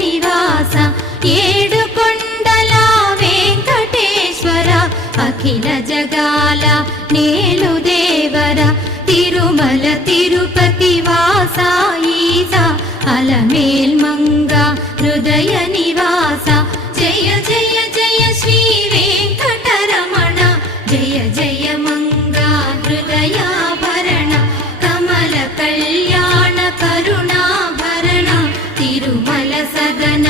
నివాస ఏడుకొండల వెంకటేశ్వర అఖిల జగాల నేలు దేవర తిరుమల తిరుపతి వాస ఈస అలమేల్ మంగ హృదయ నివాస జయ జయ జయ శ్రీ వెంకటరమణ జయ జయ మంగ హృదయాభరణ కమల కళ్యాణ కరుణాభరణ తిరుమల సదన